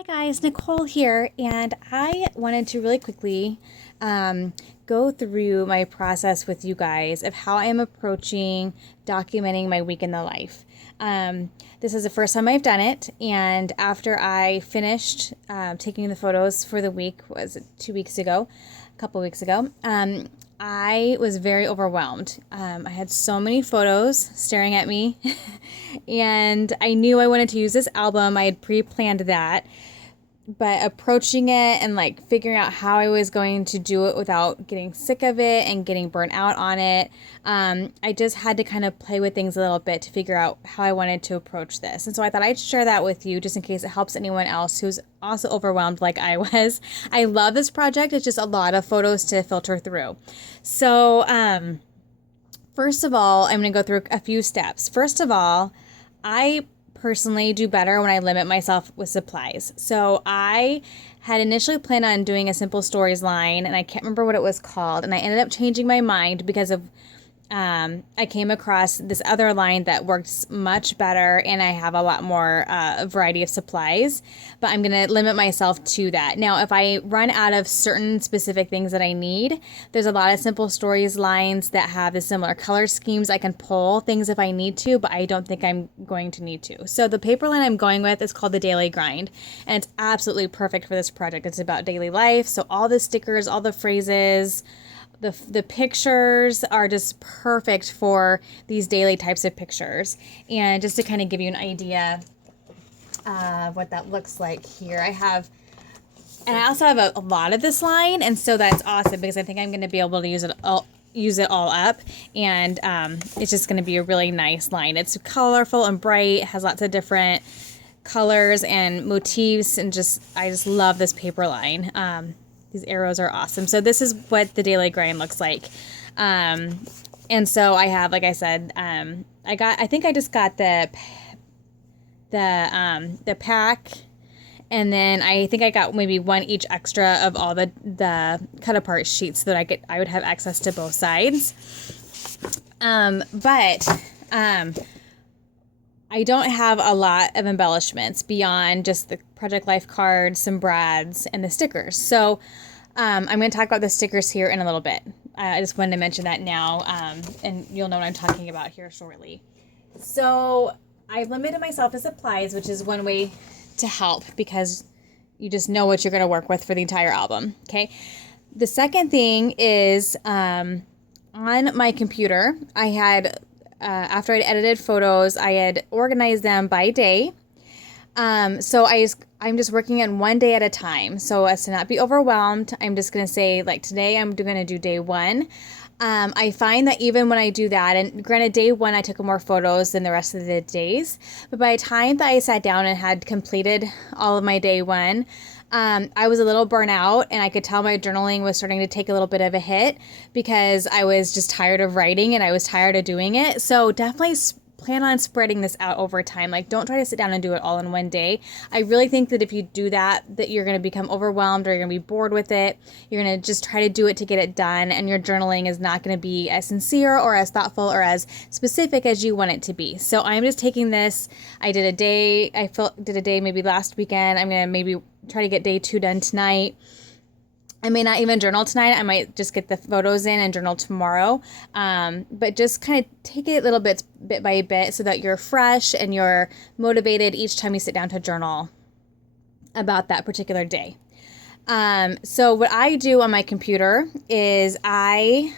Hi guys, Nicole here, and I wanted to really quickly go through my process with you guys of how I'm approaching documenting my week in the life. This is the first time I've done it, and after I finished taking the photos for the week, was it 2 weeks ago, a couple weeks ago, I was very overwhelmed. I had so many photos staring at me, and I knew I wanted to use this album. I had pre-planned that, but approaching it and like figuring out how I was going to do it without getting sick of it and getting burnt out on it, I just had to kind of play with things a little bit to figure out how I wanted to approach this. And so I thought I'd share that with you just in case it helps anyone else who's also overwhelmed like I was. I love this project. It's just a lot of photos to filter through. So first of all, I'm going to go through a few steps. First of all, I personally do better when I limit myself with supplies. So I had initially planned on doing a simple stories line, and I can't remember what it was called, and I ended up changing my mind because of I came across this other line that works much better, and I have a lot more variety of supplies, but I'm going to limit myself to that. Now, if I run out of certain specific things that I need, there's a lot of simple stories lines that have the similar color schemes. I can pull things if I need to, but I don't think I'm going to need to. So the paper line I'm going with is called the Daily Grind, and it's absolutely perfect for this project. It's about daily life, so all the stickers, all the phrases, the pictures are just perfect for these daily types of pictures. And just to kind of give you an idea of what that looks like here, and I also have a lot of this line, and so that's awesome because I think I'm going to be able to use it all up, and it's just going to be a really nice line. It's colorful and bright, has lots of different colors and motifs, and I just love this paper line. These arrows are awesome. So this is what the Daily Grind looks like. And so I have, like I said, I think I just got the pack, and then I think I got maybe one each extra of all the cut apart sheets so that I would have access to both sides. But I don't have a lot of embellishments beyond just the Project Life cards, some brads, and the stickers. So I'm going to talk about the stickers here in a little bit. I just wanted to mention that now, and you'll know what I'm talking about here shortly. So I limited myself to supplies, which is one way to help because you just know what you're going to work with for the entire album. Okay. The second thing is on my computer, I had after I'd edited photos, I had organized them by day. So I'm just working on one day at a time. So as to not be overwhelmed, I'm just going to say, like, today I'm going to do day one. I find that even when I do that, and granted, day one, I took more photos than the rest of the days, but by the time that I sat down and had completed all of my day one, I was a little burnt out, and I could tell my journaling was starting to take a little bit of a hit because I was just tired of writing and I was tired of doing it. So definitely plan on spreading this out over time. Like, don't try to sit down and do it all in one day. I really think that if you do that you're going to become overwhelmed, or you're going to be bored with it. You're going to just try to do it to get it done, and your journaling is not going to be as sincere or as thoughtful or as specific as you want it to be. So I'm just taking this. I did a day maybe last weekend. I'm going to maybe try to get day 2 done tonight. I may not even journal tonight. I might just get the photos in and journal tomorrow. But just kind of take it a little bit by bit so that you're fresh and you're motivated each time you sit down to journal about that particular day. So what I do on my computer is I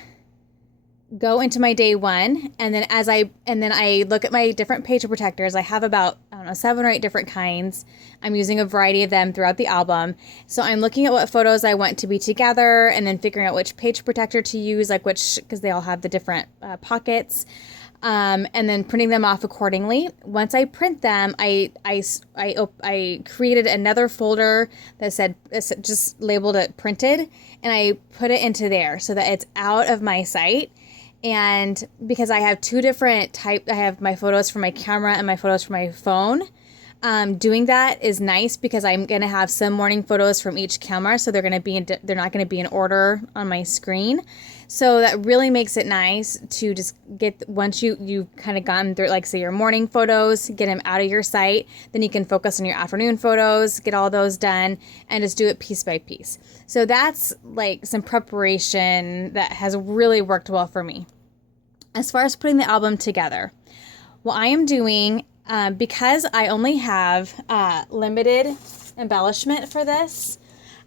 go into my day one, and then I look at my different page protectors. I have about, 7 or 8 different kinds. I'm using a variety of them throughout the album. So I'm looking at what photos I want to be together, and then figuring out which page protector to use, because they all have the different pockets, and then printing them off accordingly. Once I print them, I created another folder that said, just labeled it printed, and I put it into there so that it's out of my sight. And because I have 2 different I have my photos from my camera and my photos from my phone, Doing that is nice because I'm going to have some morning photos from each camera. So they're not going to be in order on my screen. So that really makes it nice to just get, once you kind of gotten through, like say your morning photos, get them out of your sight, then you can focus on your afternoon photos, get all those done, and just do it piece by piece. So that's like some preparation that has really worked well for me. As far as putting the album together, what I am doing, because I only have limited embellishment for this,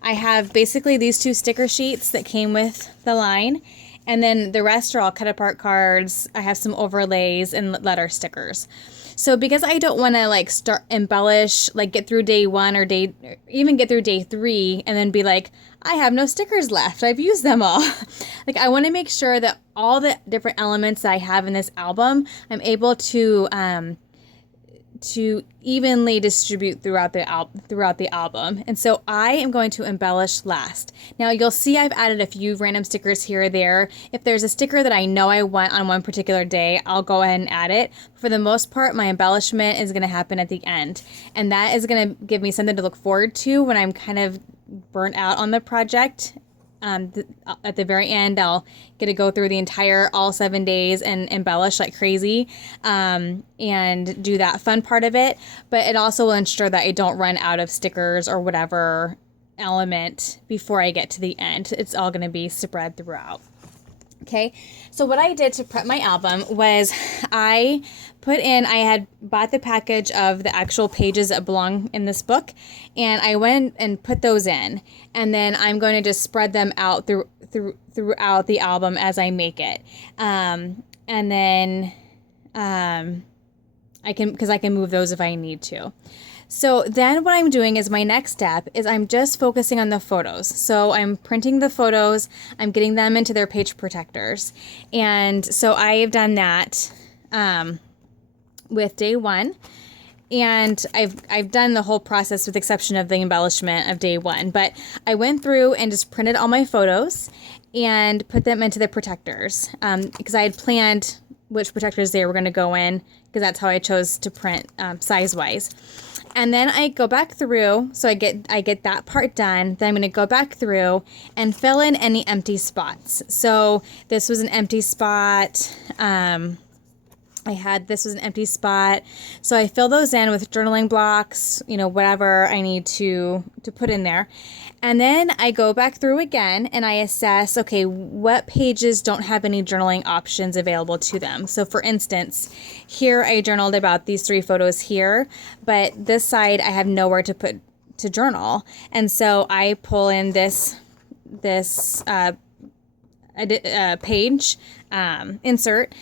I have basically these 2 sticker sheets that came with the line, and then the rest are all cut apart cards. I have some overlays and letter stickers. So because I don't want to like start embellish, like get through day 1 or even get through day 3 and then be like, I have no stickers left, I've used them all. Like I want to make sure that all the different elements that I have in this album, I'm able to evenly distribute throughout the album. And so I am going to embellish last. Now you'll see I've added a few random stickers here or there. If there's a sticker that I know I want on one particular day, I'll go ahead and add it. For the most part, my embellishment is going to happen at the end. And that is going to give me something to look forward to when I'm kind of burnt out on the project. At the very end, I'll get to go through the entire all 7 days and embellish like crazy, and do that fun part of it. But it also will ensure that I don't run out of stickers or whatever element before I get to the end. It's all going to be spread throughout. Okay, so what I did to prep my album was I had bought the package of the actual pages that belong in this book, and I went and put those in, and then I'm going to just spread them out throughout the album as I make it. And then I can move those if I need to. So then what I'm doing is my next step is I'm just focusing on the photos. So I'm printing the photos, I'm getting them into their page protectors. And so I've done that with day 1. And I've done the whole process with the exception of the embellishment of day 1. But I went through and just printed all my photos and put them into the protectors, because I had planned which protectors they were going to go in, because that's how I chose to print size-wise. And then I go back through, so I get that part done. Then I'm going to go back through and fill in any empty spots. So this was an empty spot. This was an empty spot. So I fill those in with journaling blocks, whatever I need to put in there. And then I go back through again and I assess, okay, what pages don't have any journaling options available to them. So for instance, here I journaled about these 3 photos here, but this side I have nowhere to journal. And so I pull in this page insert.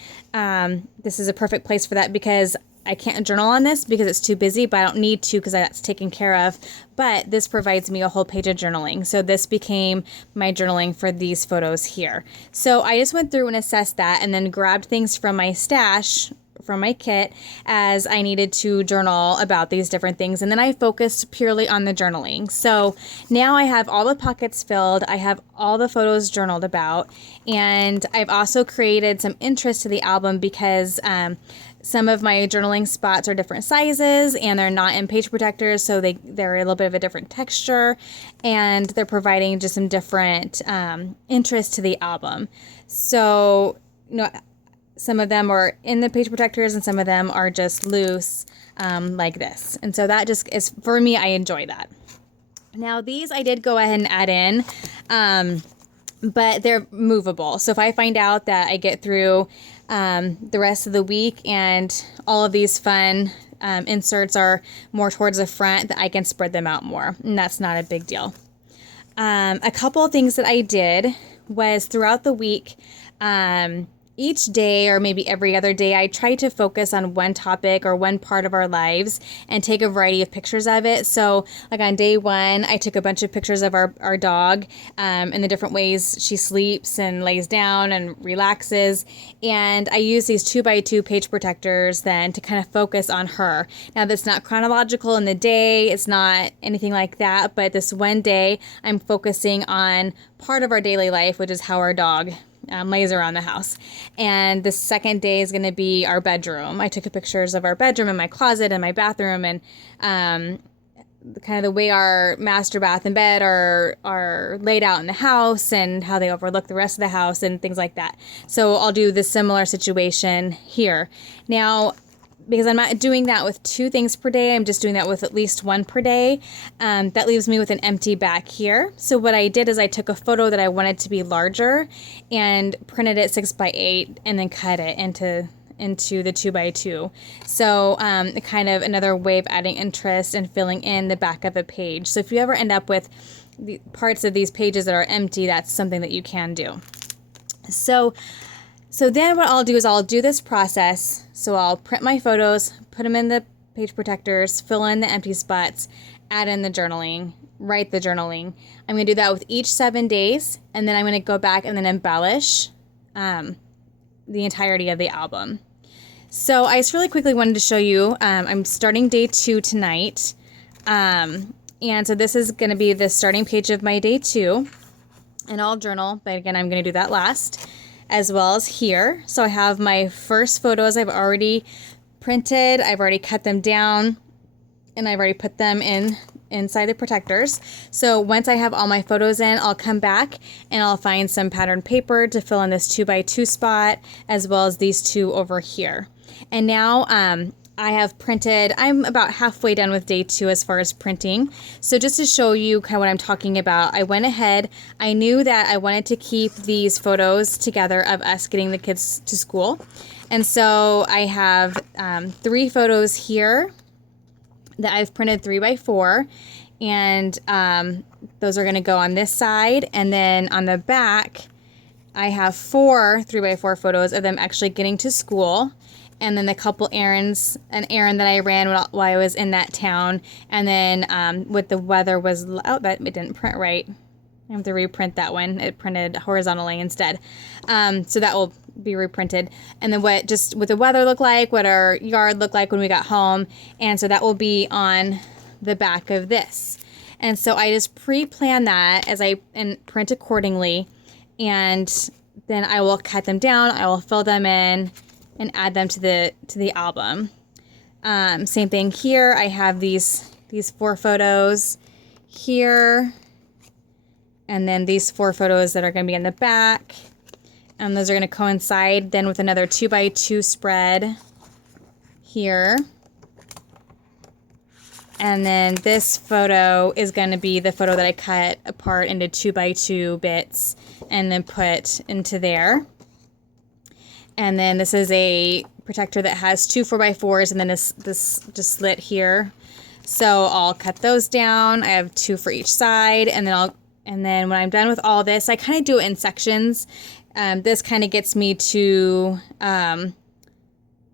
This is a perfect place for that because I can't journal on this because it's too busy, but I don't need to because that's taken care of. But this provides me a whole page of journaling. So this became my journaling for these photos here. So I just went through and assessed that and then grabbed things from my stash, from my kit, as I needed to journal about these different things. And then I focused purely on the journaling. So now I have all the pockets filled. I have all the photos journaled about. And I've also created some interest to the album because some of my journaling spots are different sizes and they're not in page protectors, so they're a little bit of a different texture, and they're providing just some different interest to the album. So, some of them are in the page protectors and some of them are just loose, like this. And so that just is, for me, I enjoy that. Now these I did go ahead and add in, but they're movable. So if I find out that I get through the rest of the week and all of these fun inserts are more towards the front, that I can spread them out more, and that's not a big deal. A couple of things that I did was throughout the week, each day or maybe every other day, I try to focus on one topic or one part of our lives and take a variety of pictures of it. So like on day 1, I took a bunch of pictures of our dog and the different ways she sleeps and lays down and relaxes. And I use these 2x2 page protectors then to kind of focus on her. Now that's not chronological in the day. It's not anything like that. But this one day I'm focusing on part of our daily life, which is how our dog laser around the house. And the second day is going to be our bedroom. I took pictures of our bedroom and my closet and my bathroom, and kind of the way our master bath and bed are laid out in the house and how they overlook the rest of the house and things like that. So I'll do the similar situation here. Now, because I'm not doing that with 2 things per day, I'm just doing that with at least 1 per day. That leaves me with an empty back here. So what I did is I took a photo that I wanted to be larger and printed it 6x8 and then cut it into the 2x2. So kind of another way of adding interest and filling in the back of a page. So if you ever end up with the parts of these pages that are empty, that's something that you can do. So then what I'll do is I'll do this process. So I'll print my photos, put them in the page protectors, fill in the empty spots, add in the journaling, write the journaling. I'm going to do that with each 7 days, and then I'm going to go back and then embellish the entirety of the album. So I just really quickly wanted to show you, I'm starting day 2 tonight. And so this is going to be the starting page of my day 2, and I'll journal, but again, I'm going to do that last, as well as here. So I have my first photos I've already printed, I've already cut them down, and I've already put them inside the protectors. So once I have all my photos in, I'll come back and I'll find some patterned paper to fill in this 2x2 spot, as well as these 2 over here. And now I have printed, I'm about halfway done with day 2 as far as printing. So just to show you kind of what I'm talking about, I went ahead, I knew that I wanted to keep these photos together of us getting the kids to school. And so I have 3 photos here that I've printed 3x4, and those are going to go on this side. And then on the back, I have 4 3x4 photos of them actually getting to school. And then a couple errands, an errand that I ran while I was in that town. And then with the weather was, oh, that it didn't print right. I have to reprint that one. It printed horizontally instead. So that will be reprinted. And then what the weather looked like, what our yard looked like when we got home. And so that will be on the back of this. And so I just pre-plan that and print accordingly. And then I will cut them down. I will fill them in and add them to the album. Same thing here. I have these 4 photos here, and then these 4 photos that are going to be in the back, and those are going to coincide then with another 2x2 spread here. And then this photo is going to be the photo that I cut apart into 2x2 bits and then put into there. And then this is a protector that has 2 4x4s, and then this just slit here. So I'll cut those down. I have 2 for each side, and then when I'm done with all this, I kind of do it in sections. This kind of gets me to an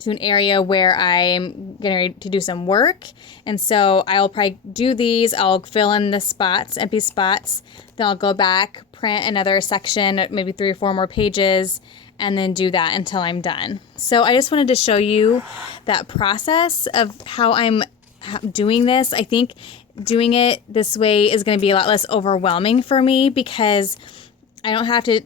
area where I'm getting ready to do some work. And so I'll probably do these. I'll fill in the spots, empty spots. Then I'll go back, print another section, maybe 3 or 4 more pages, and then do that until I'm done. So I just wanted to show you that process of how I'm doing this. I think doing it this way is going to be a lot less overwhelming for me, because I don't have to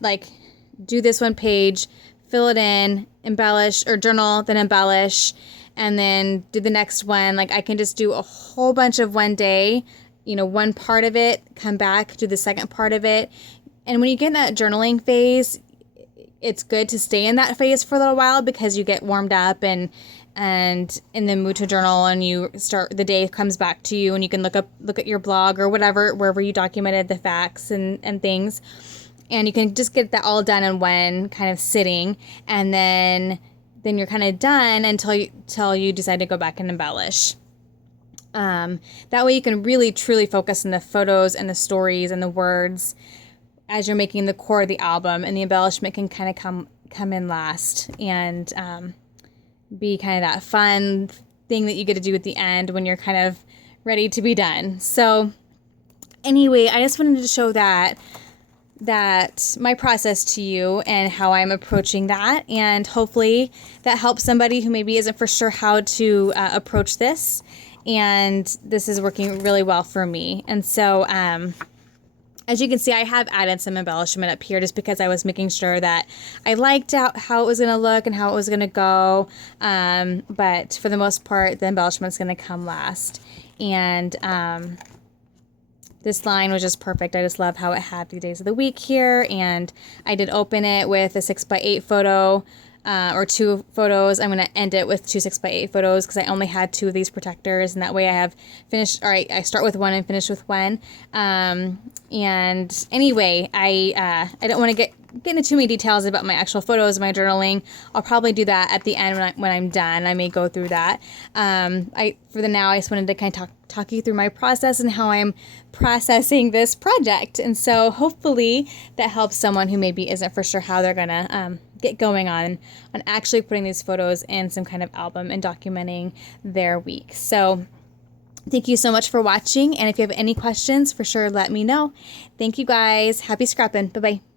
do this one page, fill it in, embellish, or journal, then embellish, and then do the next one. I can just do a whole bunch of one day, one part of it, come back, do the second part of it. And when you get in that journaling phase, it's good to stay in that phase for a little while, because you get warmed up and in the mood to journal, and the day comes back to you, and you can look at your blog or whatever, wherever you documented the facts and things. And you can just get that all done in one kind of sitting, and then you're kind of done until you decide to go back and embellish. That way you can really truly focus on the photos and the stories and the words as you're making the core of the album, and the embellishment can kind of come in last and be kind of that fun thing that you get to do at the end when you're kind of ready to be done. So anyway, I just wanted to show that my process to you and how I'm approaching that, and hopefully that helps somebody who maybe isn't for sure how to approach this. And this is working really well for me. And so As you can see, I have added some embellishment up here just because I was making sure that I liked how it was going to look and how it was going to go. But for the most part, the embellishment's going to come last. And this line was just perfect. I just love how it had the days of the week here. And I did open it with a 6x8 photo. Or 2 photos. I'm going to end it with 2 6x8 photos because I only had 2 of these protectors, and that way I have finished, all right, I start with one and finish with one. And anyway, I don't want to get into too many details about my actual photos, my journaling. I'll probably do that at the end when I'm done. I may go through that. For the now, I just wanted to kind of talk you through my process and how I'm processing this project. And so hopefully that helps someone who maybe isn't for sure how they're going to get going on actually putting these photos in some kind of album and documenting their week. So thank you so much for watching. And if you have any questions, for sure, let me know. Thank you guys. Happy scrapping. Bye-bye.